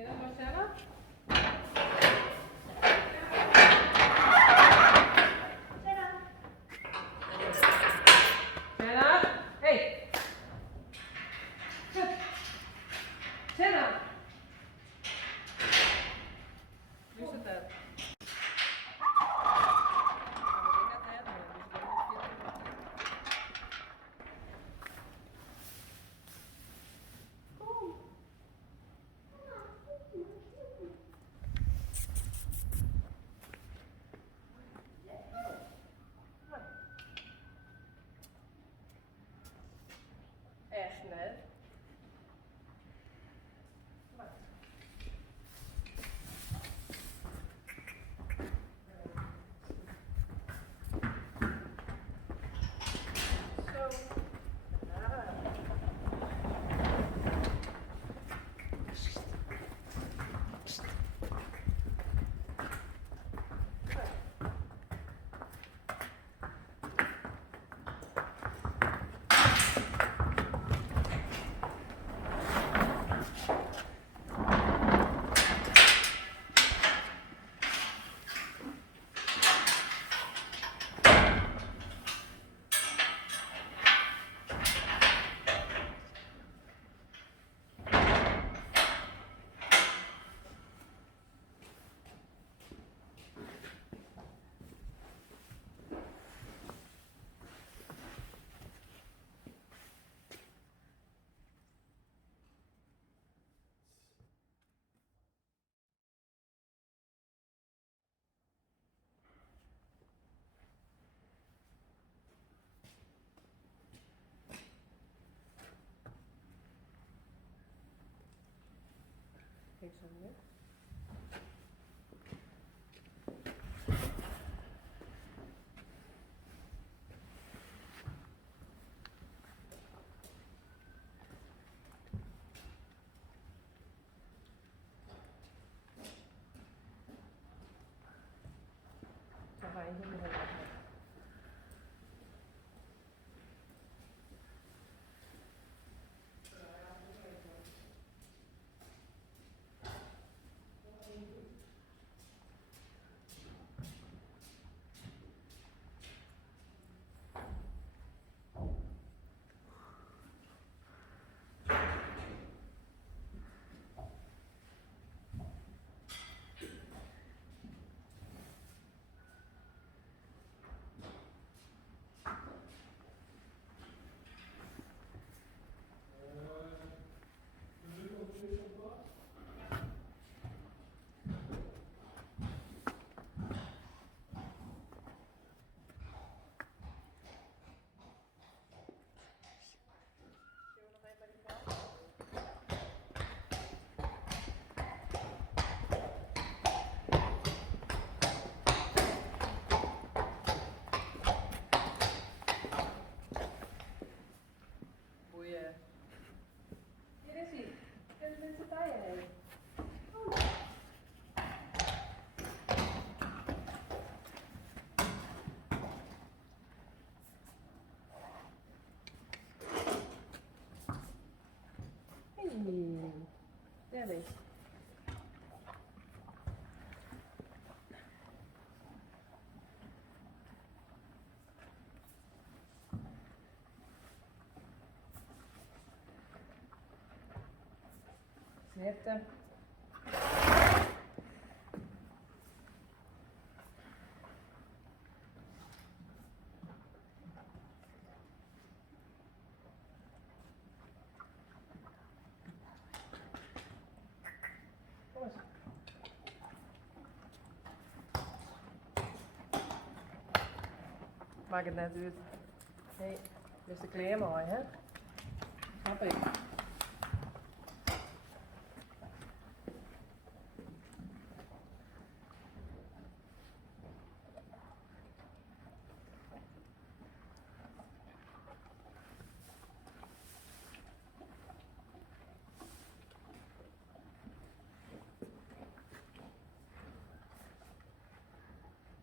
Tjena Marcella. Tjena. Hej. Tjena. Lyset där. Snäll. Kijk zo weer. Zo ga je hier weer. Hier is hij. Kijk mensen bij je heen. Hey, daar is. Zitten. Kom eens. Maak het net uit. Hey, dit is de kleren mooi, hè? Snap ik.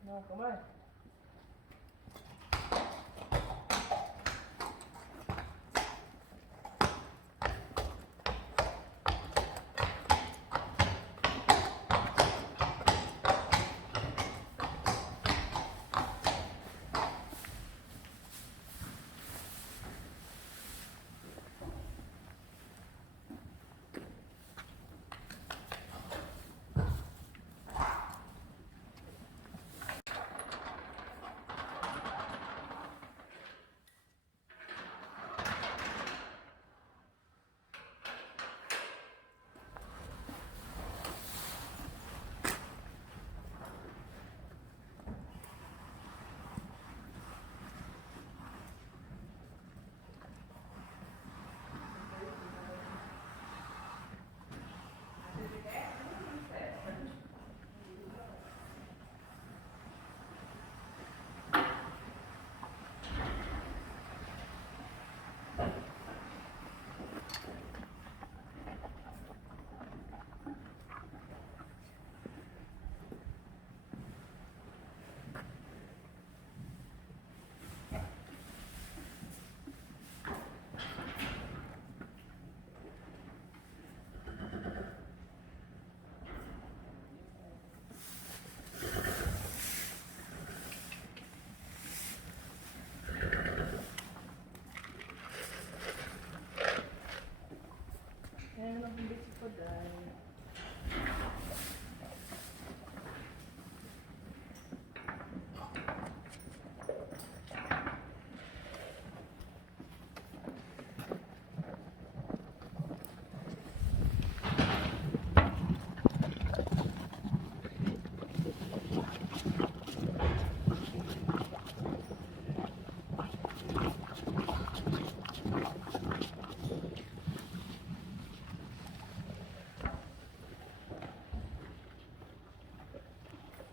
Nou, kom maar.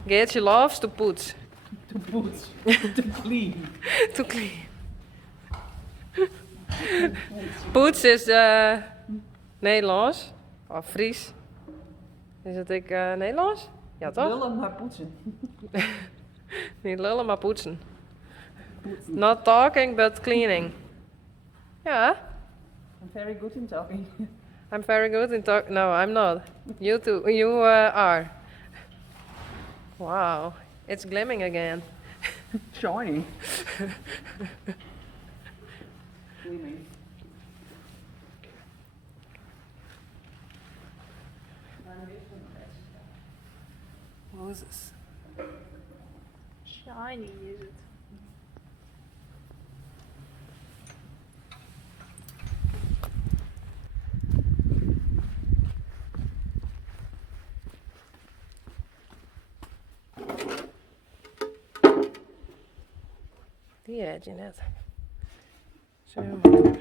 Geertje loves to poets. To put, to clean. To clean. Poets is Nederlands. Of Fries. Is het ik Nederlands? Ja, toch? Lullen maar poetsen. Niet lullen, maar poetsen. Poetsen. Not talking, but cleaning. Ja. I'm very good in talking. I'm very good in talk. No, I'm not. You too. You are. Wow. It's glimming again. Shiny. Gleaming. Moses. Shiny is het. Die had je net. Zo. Zo.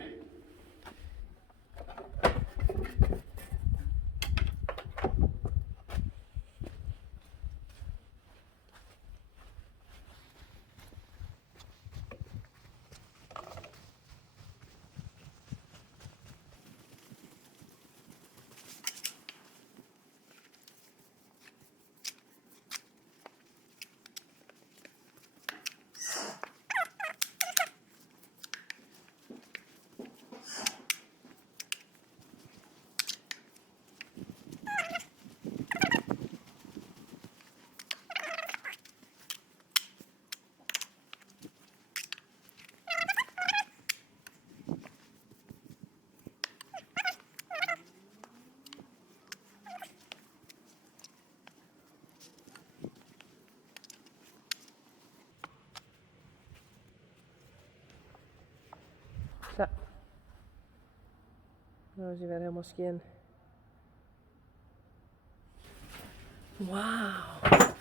Nou is hij weer helemaal skin. Wauw.